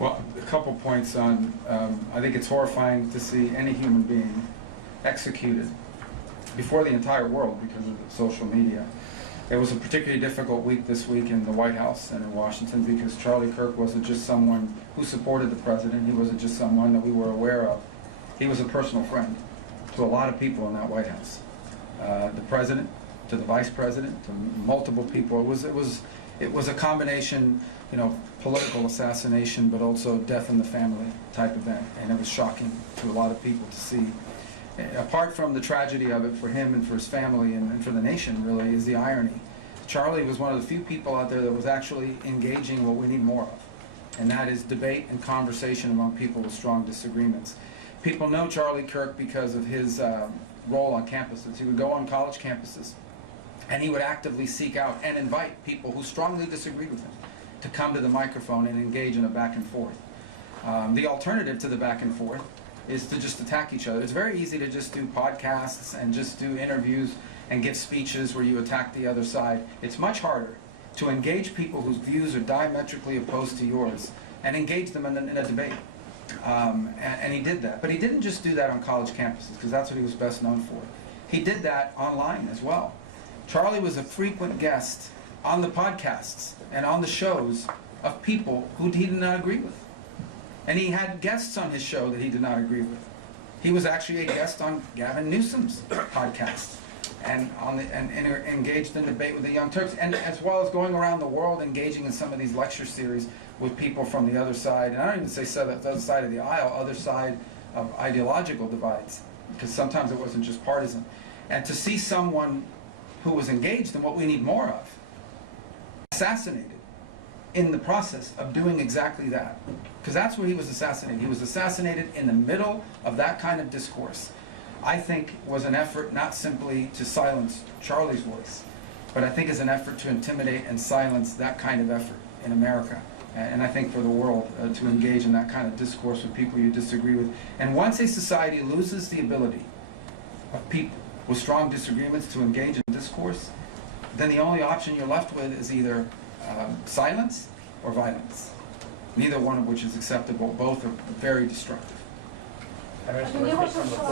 Well, a couple points on, I think it's horrifying to see any human being executed before the entire world because of social media. It was a particularly difficult week this week in the White House and in Washington because Charlie Kirk wasn't just someone who supported the president. He wasn't just someone that we were aware of. He was a personal friend to a lot of people in that White House. The president, to the vice president, to multiple people. It was a combination, political assassination, but also death in the family type event, and it was shocking to a lot of people to see. Apart from the tragedy of it for him and for his family and for the nation, really, is the irony. Charlie was one of the few people out there that was actually engaging what we need more of, and that is debate and conversation among people with strong disagreements. People know Charlie Kirk because of his role on campuses. He would go on college campuses, and he would actively seek out and invite people who strongly disagreed with him to come to the microphone and engage in a back and forth. The alternative to the back and forth is to just attack each other. It's very easy to just do podcasts and just do interviews and give speeches where you attack the other side. It's much harder to engage people whose views are diametrically opposed to yours and engage them in a debate. And he did that. But he didn't just do that on college campuses, because that's what he was best known for. He did that online as well. Charlie was a frequent guest on the podcasts and on the shows of people who he did not agree with. And he had guests on his show that he did not agree with. He was actually a guest on Gavin Newsom's podcast and engaged in debate with the Young Turks, and as well as going around the world engaging in some of these lecture series with people from the other side, and I don't even say the other side of the aisle, other side of ideological divides, because sometimes it wasn't just partisan. And to see someone who was engaged in what we need more of, assassinated in the process of doing exactly that. Because that's where he was assassinated. He was assassinated in the middle of that kind of discourse. I think was an effort not simply to silence Charlie's voice, but I think is an effort to intimidate and silence that kind of effort in America. And I think for the world to engage in that kind of discourse with people you disagree with. And once a society loses the ability of people with strong disagreements to engage in discourse, then the only option you're left with is either silence or violence, neither one of which is acceptable. Both are very destructive.